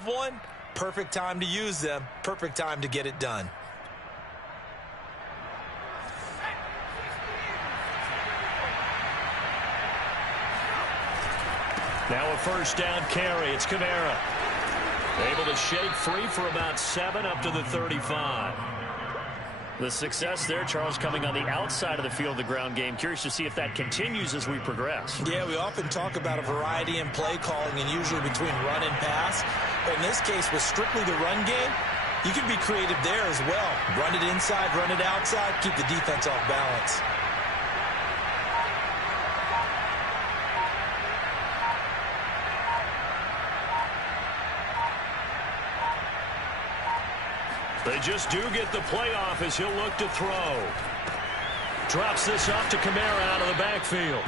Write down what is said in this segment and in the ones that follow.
One, perfect time to use them, perfect time to get it done. Now a first down carry. It's Kamara. Able to shake free for about 7 up to the 35. The success there, Charles, coming on the outside of the field, the ground game. Curious to see if that continues as we progress. Yeah, we often talk about a variety in play calling and usually between run and pass. But in this case, with strictly the run game, you can be creative there as well. Run it inside, run it outside, keep the defense off balance. They just do get the playoff as he'll look to throw. Drops this off to Kamara out of the backfield.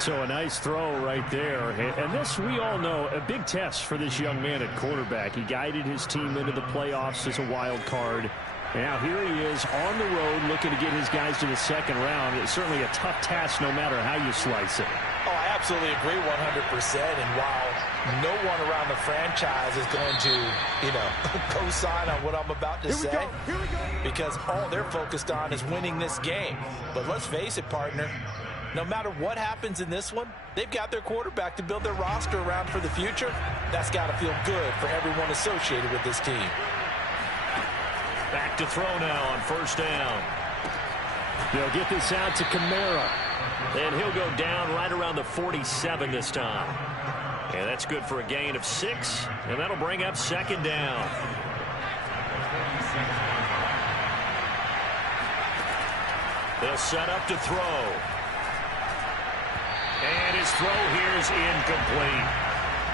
So a nice throw right there. And this, we all know, a big test for this young man at quarterback. He guided his team into the playoffs as a wild card. Now here he is on the road looking to get his guys to the second round. It's certainly a tough task no matter how you slice it. Oh, I absolutely agree 100%. And while no one around the franchise is going to, co-sign on what I'm about to say, Here we go. because all they're focused on is winning this game. But let's face it, partner, no matter what happens in this one, they've got their quarterback to build their roster around for the future. That's got to feel good for everyone associated with this team. Back to throw now on first down. They'll get this out to Kamara. And he'll go down right around the 47 this time. And that's good for a gain of 6. And that'll bring up second down. They'll set up to throw. And his throw here is incomplete.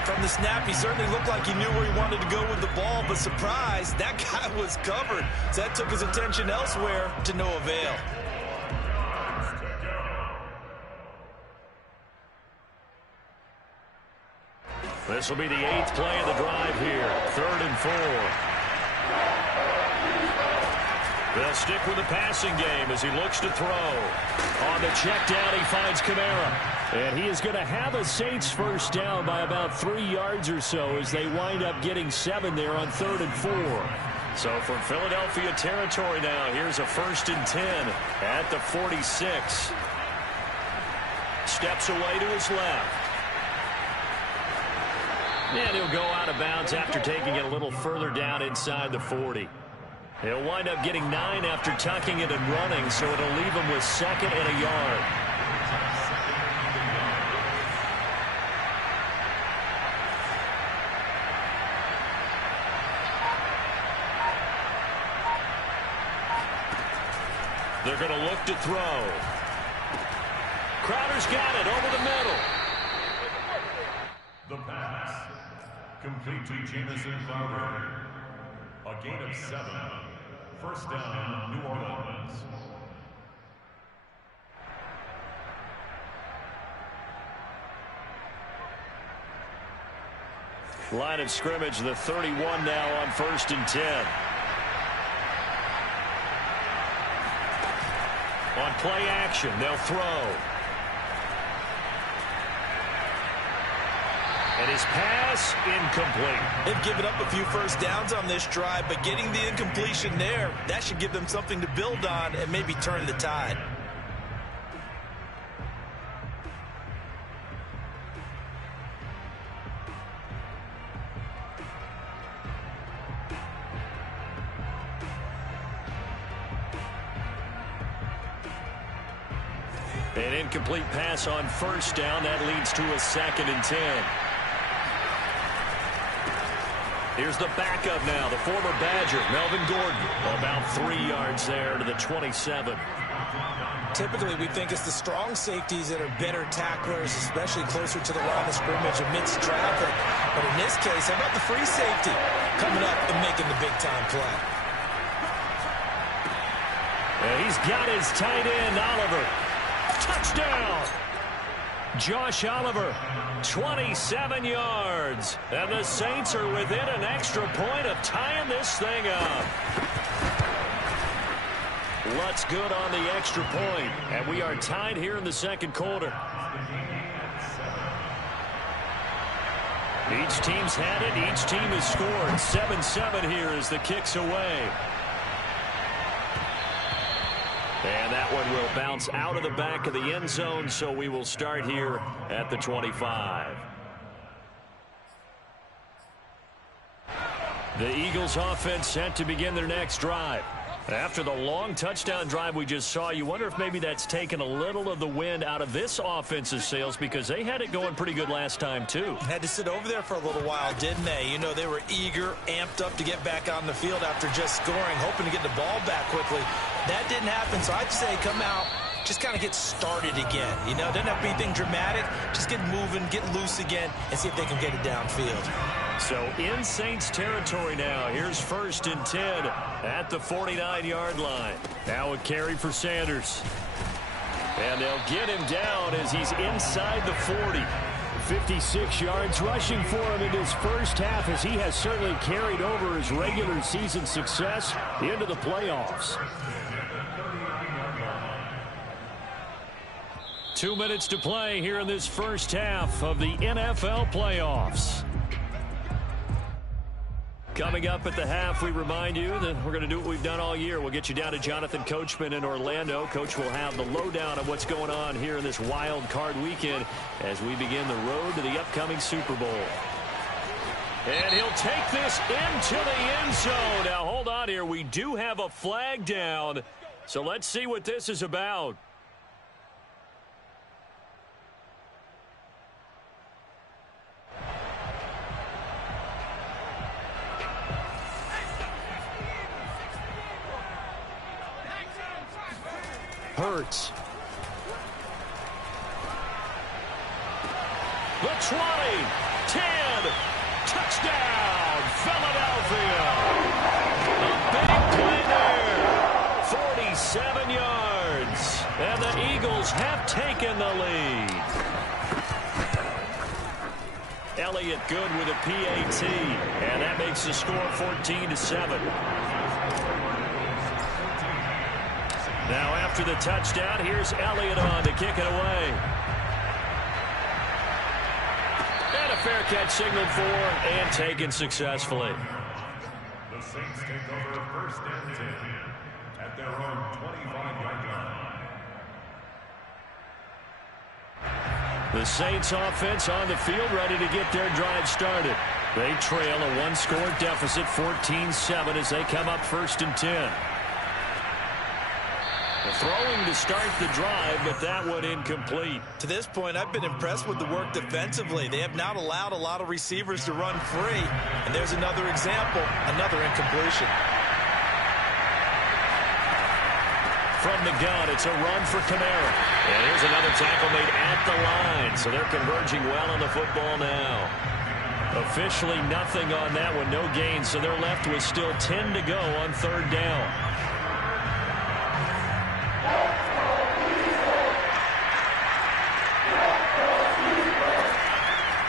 From the snap, he certainly looked like he knew where he wanted to go with the ball, but surprise, that guy was covered. So that took his attention elsewhere to no avail. This will be the 8th play of the drive here. 3rd and 4. They'll stick with the passing game as he looks to throw. On the check down, he finds Kamara. And he is going to have a Saints first down by about 3 yards or so as they wind up getting 7 there on 3rd and 4. So from Philadelphia territory now, here's a 1st and 10 at the 46. Steps away to his left. And he'll go out of bounds after taking it a little further down inside the 40. He'll wind up getting 9 after tucking it and running, so it'll leave him with 2nd and a yard. They're going to look to throw. Crowder's got it over the middle. The pass. Complete to Jamison Crowder. A gain of 7. First down, New Orleans. Line of scrimmage, the 31 now on 1st and 10. On play action, they'll throw. And his pass, incomplete. They've given up a few first downs on this drive, but getting the incompletion there, that should give them something to build on and maybe turn the tide. An incomplete pass on first down. That leads to a 2nd and 10. Here's the backup now, the former Badger, Melvin Gordon. About 3 yards there to the 27. Typically, we think it's the strong safeties that are better tacklers, especially closer to the line of scrimmage amidst traffic. But in this case, how about the free safety coming up and making the big-time play? And he's got his tight end, Oliver. Touchdown! Josh Oliver, 27 yards. And the Saints are within an extra point of tying this thing up. Lutz good on the extra point. And we are tied here in the second quarter. Each team's had it. Each team has scored. 7-7 here as the kick's away. And that one will bounce out of the back of the end zone, so we will start here at the 25. The Eagles offense set to begin their next drive. After the long touchdown drive we just saw, you wonder if maybe that's taken a little of the wind out of this offense's sails, because they had it going pretty good last time too. Had to sit over there for a little while, didn't they? You know, they were eager, amped up to get back on the field after just scoring, hoping to get the ball back quickly. That didn't happen, so I'd say come out, just kind of get started again. You know, doesn't have to be anything dramatic. Just get moving, get loose again, and see if they can get it downfield. So in Saints territory now. Here's 1st and 10 at the 49-yard line. Now a carry for Sanders. And they'll get him down as he's inside the 40. 56 yards rushing for him in his first half, as he has certainly carried over his regular season success into the playoffs. 2 minutes to play here in this first half of the NFL playoffs. Coming up at the half, we remind you that we're going to do what we've done all year. We'll get you down to Jonathan Coachman in Orlando. Coach will have the lowdown of what's going on here in this wild card weekend as we begin the road to the upcoming Super Bowl. And he'll take this into the end zone. Now, hold on here. We do have a flag down, so let's see what this is about. Hurts. The 20, 10, touchdown, Philadelphia. A big play there, 47 yards, and the Eagles have taken the lead. Elliott good with a PAT, and that makes the score 14-7. Now after the touchdown, here's Elliott on to kick it away. And a fair catch signaled for and taken successfully. The Saints take over 1st and 10 at their own 25-yard line. The Saints offense on the field, ready to get their drive started. They trail a one-score deficit, 14-7, as they come up 1st and 10. Throwing to start the drive, but that one incomplete. To this point, I've been impressed with the work defensively. They have not allowed a lot of receivers to run free. And there's another example, another incompletion. From the gun, it's a run for Kamara. And here's another tackle made at the line. So they're converging well on the football now. Officially nothing on that one, no gain. So they're left with still 10 to go on 3rd down.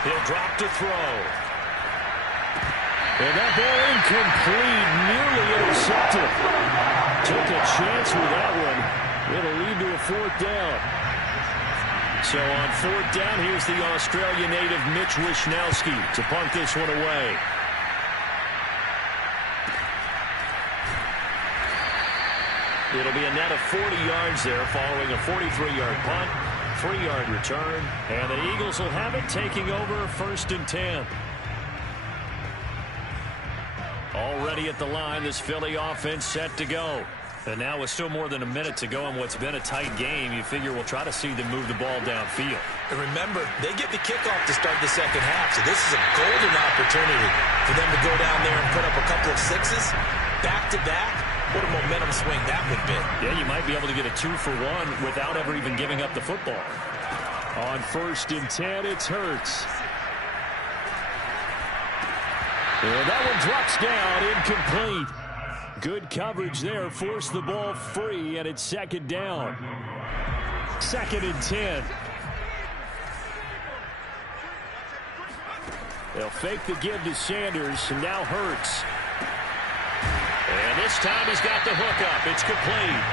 He'll drop to throw. And that ball incomplete, nearly intercepted. Took a chance with that one. It'll lead to a 4th down. So on 4th down, here's the Australia native Mitch Wishnowsky to punt this one away. It'll be a net of 40 yards there following a 43-yard punt. 3-yard return, and the Eagles will have it, taking over 1st and 10. Already at the line, this Philly offense set to go. And now with still more than a minute to go in what's been a tight game, you figure we'll try to see them move the ball downfield. And remember, they get the kickoff to start the second half, so this is a golden opportunity for them to go down there and put up a couple of sixes back-to-back. What a momentum swing that would be. Yeah, you might be able to get a 2-for-1 without ever even giving up the football. On 1st and 10, it's Hurts. And that one drops down, incomplete. Good coverage there, forced the ball free, and it's 2nd down. 2nd and 10. They'll fake the give to Sanders, and now Hurts. And this time he's got the hook up. It's complete.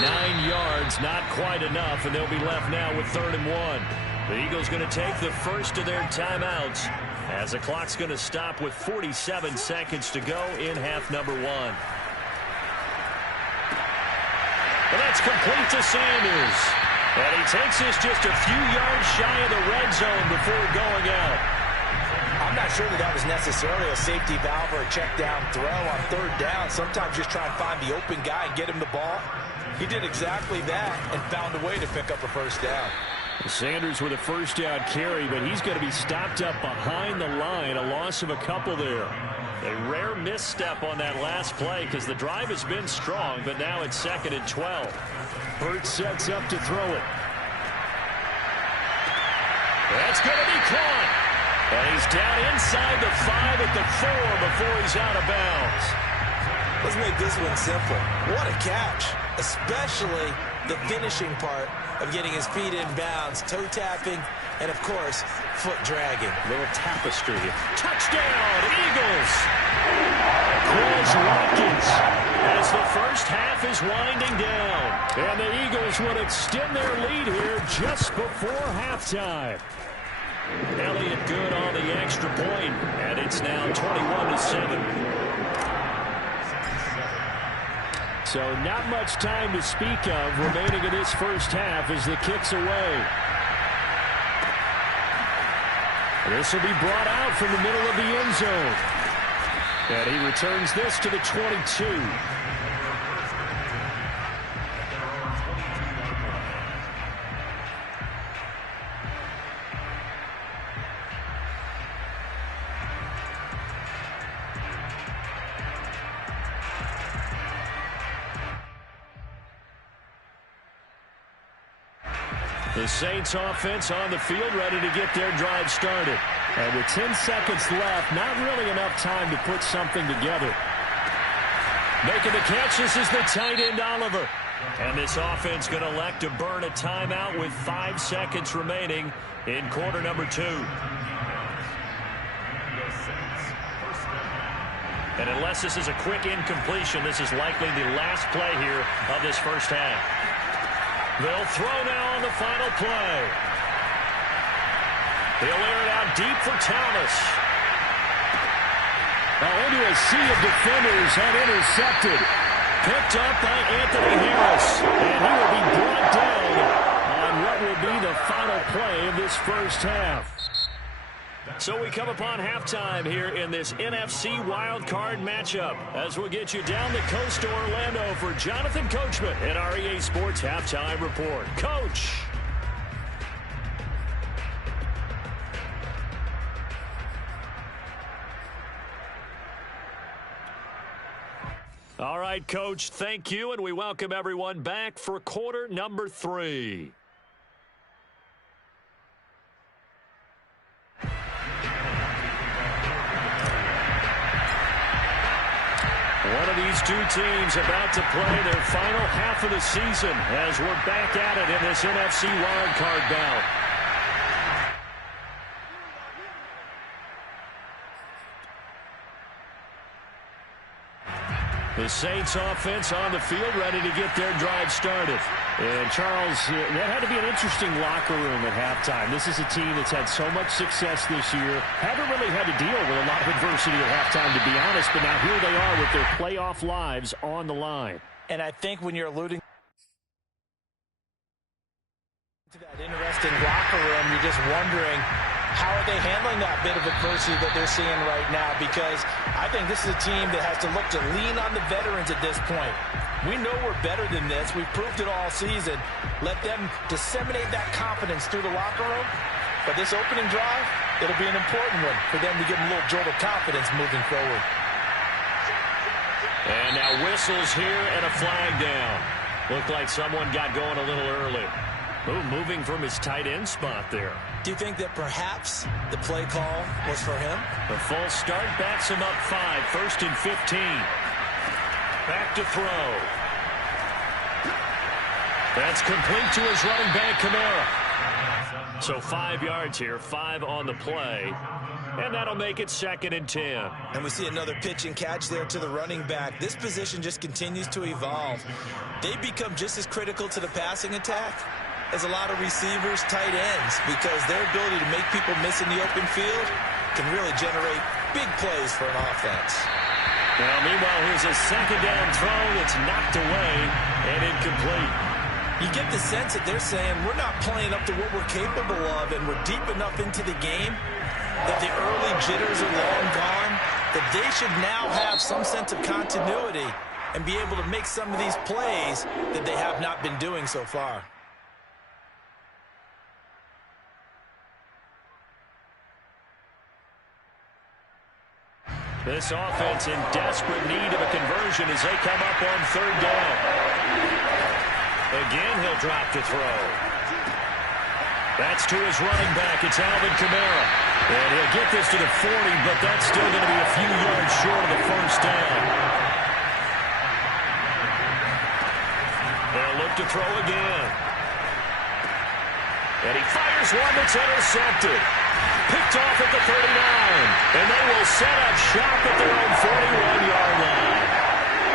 9 yards, not quite enough, and they'll be left now with 3rd and 1. The Eagles going to take the first of their timeouts as the clock's going to stop with 47 seconds to go in half number 1. And that's complete to Sanders. And he takes this just a few yards shy of the red zone before going out. I'm not sure that was necessarily a safety valve or a check down throw on third down. Sometimes just try and find the open guy and get him the ball. He did exactly that and found a way to pick up a first down. Sanders with a first down carry, but he's going to be stopped up behind the line. A loss of a couple there. A rare misstep on that last play because the drive has been strong, but now it's 2nd and 12. Hurts sets up to throw it. That's going to be caught. And he's down inside the 5 at the 4 before he's out of bounds. Let's make this one simple. What a catch, especially the finishing part of getting his feet in bounds, toe tapping, and of course, foot dragging. Little tapestry. Touchdown, Eagles! Chris Watkins as the first half is winding down. And the Eagles would extend their lead here just before halftime. Elliott good on the extra point, and it's now 21-7. So not much time to speak of remaining in this first half as the kick's away. This will be brought out from the middle of the end zone. And he returns this to the 22. The Saints offense on the field ready to get their drive started. And with 10 seconds left, not really enough time to put something together. Making the catch, this is the tight end, Oliver. And this offense going to elect to burn a timeout with 5 seconds remaining in quarter number 2. And unless this is a quick incompletion, this is likely the last play here of this first half. They'll throw now on the final play. He'll air it out deep for Thomas. Now into a sea of defenders and intercepted. Picked up by Anthony Harris. And he will be brought down on what will be the final play of this first half. So we come upon halftime here in this NFC Wildcard matchup as we'll get you down the coast to Orlando for Jonathan Coachman in our EA Sports Halftime Report. Coach! All right, Coach, thank you, and we welcome everyone back for quarter number 3. One of these two teams about to play their final half of the season as we're back at it in this NFC wildcard bout. The Saints offense on the field ready to get their drive started. And Charles, that had to be an interesting locker room at halftime. This is a team that's had so much success this year. Haven't really had to deal with a lot of adversity at halftime, to be honest. But now here they are with their playoff lives on the line. And I think when you're alluding to that interesting locker room, you're just wondering, how are they handling that bit of adversity that they're seeing right now? Because I think this is a team that has to look to lean on the veterans at this point. We know we're better than this. We've proved it all season. Let them disseminate that confidence through the locker room. But this opening drive, it'll be an important one for them to give them a little jolt of confidence moving forward. And now whistles here and a flag down. Looked like someone got going a little early. Ooh, moving from his tight end spot there. Do you think that perhaps the play call was for him? The full start backs him up 5, 1st and 15. Back to throw. That's complete to his running back, Kamara. So 5 yards here, 5 on the play. And that'll make it 2nd and 10. And we see another pitch and catch there to the running back. This position just continues to evolve. They become just as critical to the passing attack as a lot of receivers, tight ends, because their ability to make people miss in the open field can really generate big plays for an offense. Now, meanwhile, here's a second down throw that's knocked away and incomplete. You get the sense that they're saying we're not playing up to what we're capable of, and we're deep enough into the game that the early jitters are long gone, that they should now have some sense of continuity and be able to make some of these plays that they have not been doing so far. This offense in desperate need of a conversion as they come up on third down. Again, he'll drop to throw. That's to his running back. It's Alvin Kamara. And he'll get this to the 40, but that's still going to be a few yards short of the first down. They'll look to throw again. And he fires one that's intercepted. Picked off at the 39. And they will set up shop at their own 41-yard line.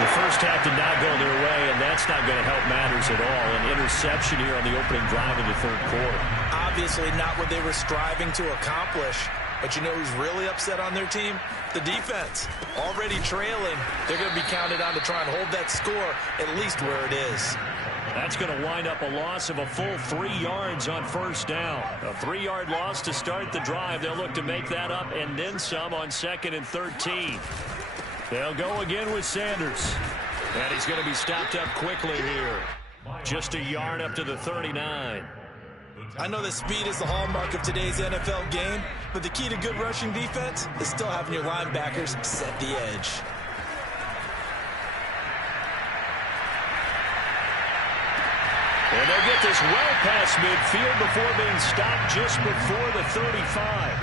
The first half did not go their way, and that's not going to help matters at all. An interception here on the opening drive of the third quarter. Obviously not what they were striving to accomplish. But you know who's really upset on their team? The defense. Already trailing. They're going to be counted on to try and hold that score at least where it is. That's going to wind up a loss of a full 3 yards on first down. A 3-yard loss to start the drive. They'll look to make that up and then some on 2nd and 13. They'll go again with Sanders. And he's going to be stopped up quickly here. Just a yard up to the 39. I know that speed is the hallmark of today's NFL game, but the key to good rushing defense is still having your linebackers set the edge. And they'll get this well past midfield before being stopped just before the 35.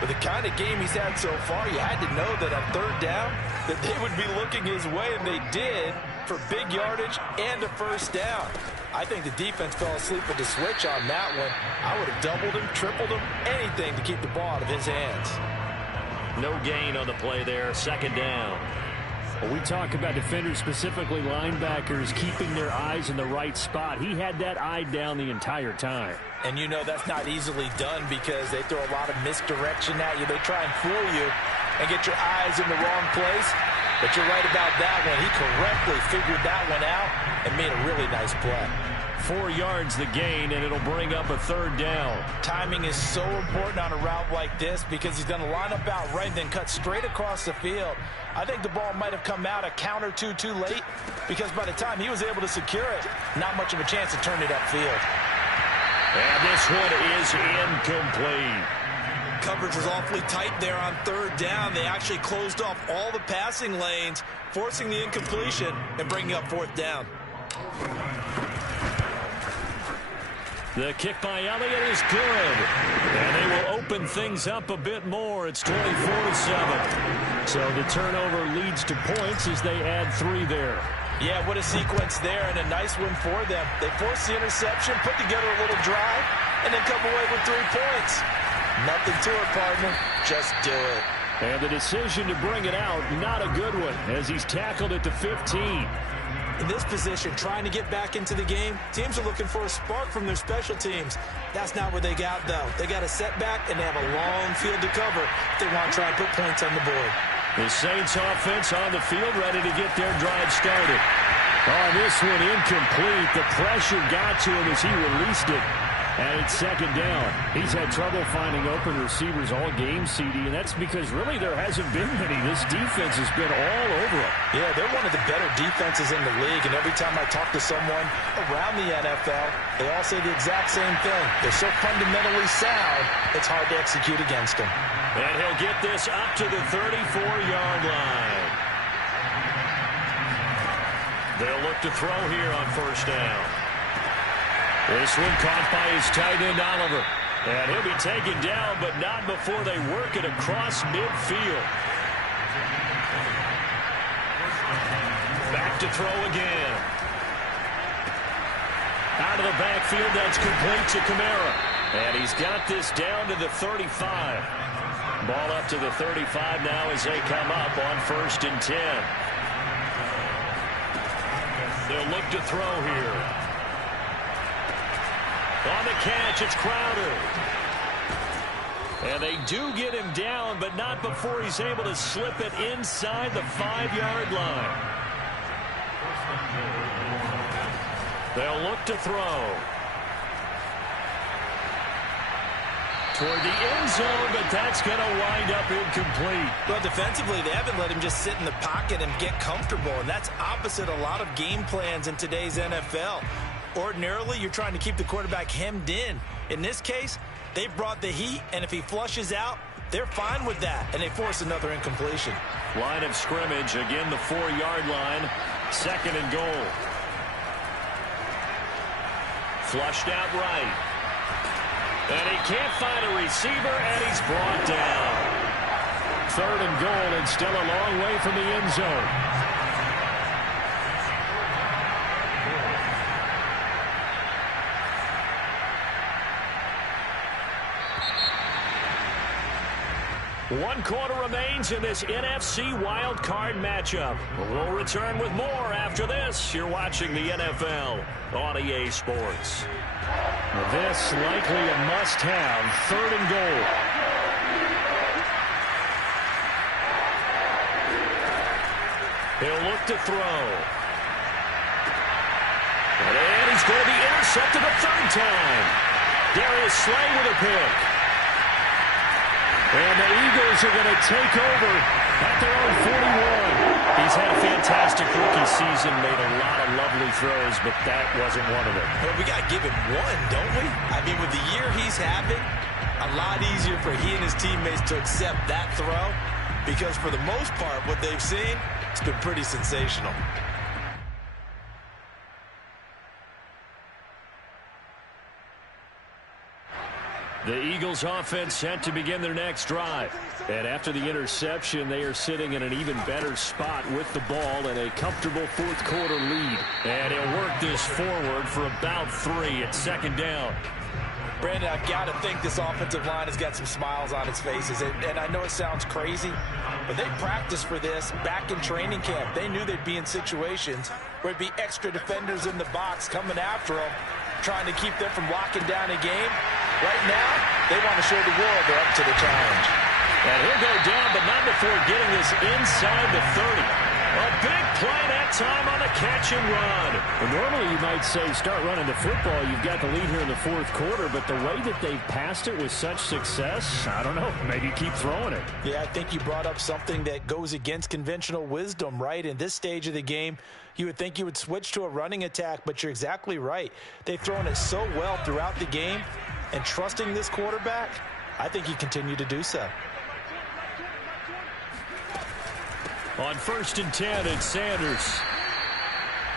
With the kind of game he's had so far, you had to know that on third down that they would be looking his way, and they did, for big yardage and a first down. I think the defense fell asleep with the switch on that one. I would have doubled him, tripled him, anything to keep the ball out of his hands. No gain on the play there, second down. Well, we talk about defenders, specifically linebackers, keeping their eyes in the right spot. He had that eye down the entire time. And you know that's not easily done because they throw a lot of misdirection at you. They try and fool you and get your eyes in the wrong place. But you're right about that one. He correctly figured that one out and made a really nice play. 4 yards the gain, and it'll bring up a third down. Timing is so important on a route like this because he's going to line up out right and then cut straight across the field. I think the ball might have come out a count or two too late because by the time he was able to secure it, not much of a chance to turn it upfield. And this one is incomplete. Coverage was awfully tight there on third down. They actually closed off all the passing lanes, forcing the incompletion and bringing up fourth down. The kick by Elliott is good. And they will open things up a bit more. It's 24-7. So the turnover leads to points as they add 3 there. Yeah, what a sequence there, and a nice one for them. They forced the interception, put together a little drive, and then come away with 3 points. Nothing to it, partner. Just do it. And the decision to bring it out, not a good one, as he's tackled at the 15. In this position, trying to get back into the game, teams are looking for a spark from their special teams. That's not what they got, though. They got a setback, and they have a long field to cover if they want to try and put points on the board. The Saints offense on the field, ready to get their drive started. Oh, this one incomplete. The pressure got to him as he released it. And it's second down. He's had trouble finding open receivers all game, CD, and that's because really there hasn't been many. This defense has been all over him. Yeah, they're one of the better defenses in the league, and every time I talk to someone around the NFL, they all say the exact same thing. They're so fundamentally sound, it's hard to execute against them. And he'll get this up to the 34-yard line. They'll look to throw here on first down. This one caught by his tight end, Oliver. And he'll be taken down, but not before they work it across midfield. Back to throw again. Out of the backfield, that's complete to Kamara. And he's got this down to the 35. Ball up to the 35 now as they come up on 1st and 10. They'll look to throw here. On the catch, it's Crowder. And they do get him down, but not before he's able to slip it inside the 5-yard line. They'll look to throw. Toward the end zone, but that's going to wind up incomplete. Well, defensively, they haven't let him just sit in the pocket and get comfortable, and that's opposite a lot of game plans in today's NFL. Ordinarily, you're trying to keep the quarterback hemmed in. In this case, they brought the heat, and if he flushes out, they're fine with that, and they force another incompletion. Line of scrimmage, again the 4-yard line, 2nd and goal. Flushed out right. And he can't find a receiver, and he's brought down. 3rd and goal, and still a long way from the end zone. One quarter remains in this NFC Wildcard matchup. We'll return with more after this. You're watching the NFL on EA Sports. This likely a must-have, 3rd and goal. He'll look to throw. And he's going to be intercepted a 3rd time. Darius Slay with a pick. And the Eagles are going to take over at their own 41. He's had a fantastic rookie season, made a lot of lovely throws, but that wasn't one of them. Well, we got to give him one, don't we? I mean, with the year he's having, a lot easier for he and his teammates to accept that throw, because for the most part, what they've seen, it's been pretty sensational. The Eagles offense set to begin their next drive. And after the interception, they are sitting in an even better spot with the ball and a comfortable 4th quarter lead. And he'll work this forward for about 3 at 2nd down. Brandon, I've got to think this offensive line has got some smiles on its faces. And I know it sounds crazy, but they practiced for this back in training camp. They knew they'd be in situations where it'd be extra defenders in the box coming after them, trying to keep them from locking down a game. Right now, they want to show the world they're up to the challenge. And he'll go down, but not before getting this inside the 30. A big play that time on the catch and run. Well, normally you might say start running the football. You've got the lead here in the 4th quarter, but the way that they've passed it with such success, I don't know, maybe keep throwing it. Yeah, I think you brought up something that goes against conventional wisdom, right? In this stage of the game, you would think you would switch to a running attack, but you're exactly right. They've thrown it so well throughout the game. And trusting this quarterback, I think he continued to do so. On 1st and 10, it's Sanders.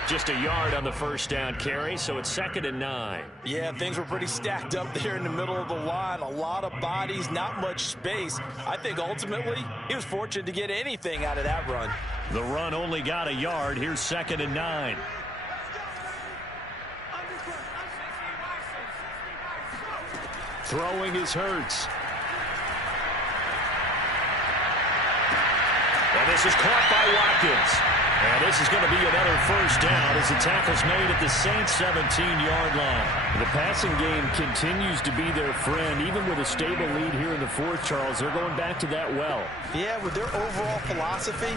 Just a yard on the 1st down carry, so it's 2nd and 9. Yeah, things were pretty stacked up there in the middle of the line. A lot of bodies, not much space. I think ultimately he was fortunate to get anything out of that run. The run only got a yard. Here's 2nd and 9. Throwing is Hurts. And this is caught by Watkins. And this is going to be another 1st down as the tackle's made at the Saints' 17-yard line. The passing game continues to be their friend. Even with a stable lead here in the 4th, Charles, they're going back to that well. Yeah, with their overall philosophy,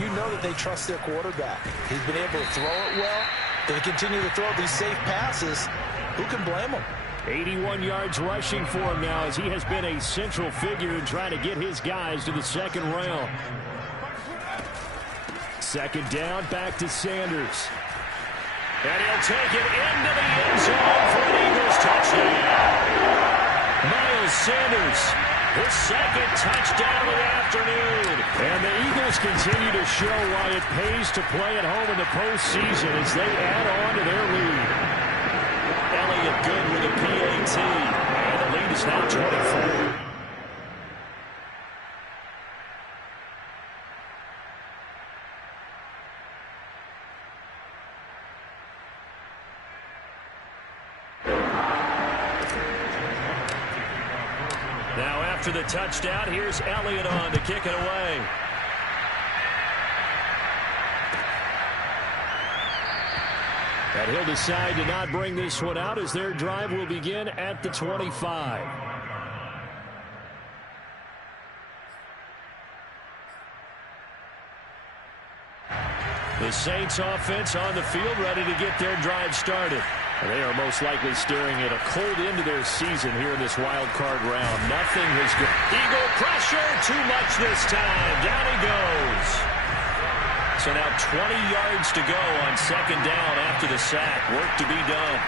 you know that they trust their quarterback. He's been able to throw it well. They continue to throw these safe passes. Who can blame them? 81 yards rushing for him now as he has been a central figure in trying to get his guys to the 2nd round. 2nd down, back to Sanders. And he'll take it into the end zone for an Eagles touchdown. Miles Sanders, his 2nd touchdown of the afternoon. And the Eagles continue to show why it pays to play at home in the postseason as they add on to their lead. Elliott good with a PAT. And the lead is now 24. Now after the touchdown, here's Elliott on to kick it away. And he'll decide to not bring this one out as their drive will begin at the 25. The Saints offense on the field, ready to get their drive started. They are most likely staring at a cold end to their season here in this wild card round. Nothing has good. Eagle pressure, too much this time. Down he goes. So now 20 yards to go on second down after the sack. Work to be done.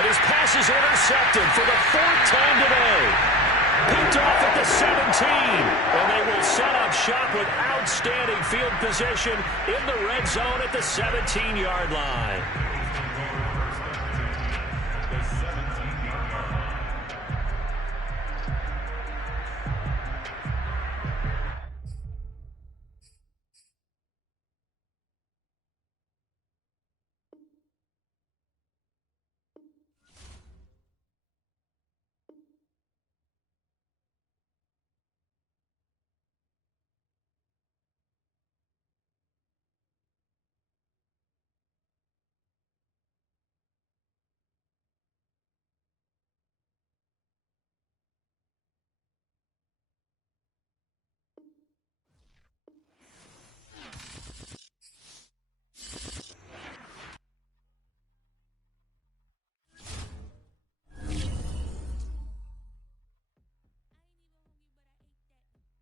And his pass is intercepted for the fourth time today. Picked off at the 17. And they will set up shop with outstanding field position in the red zone at the 17-yard line.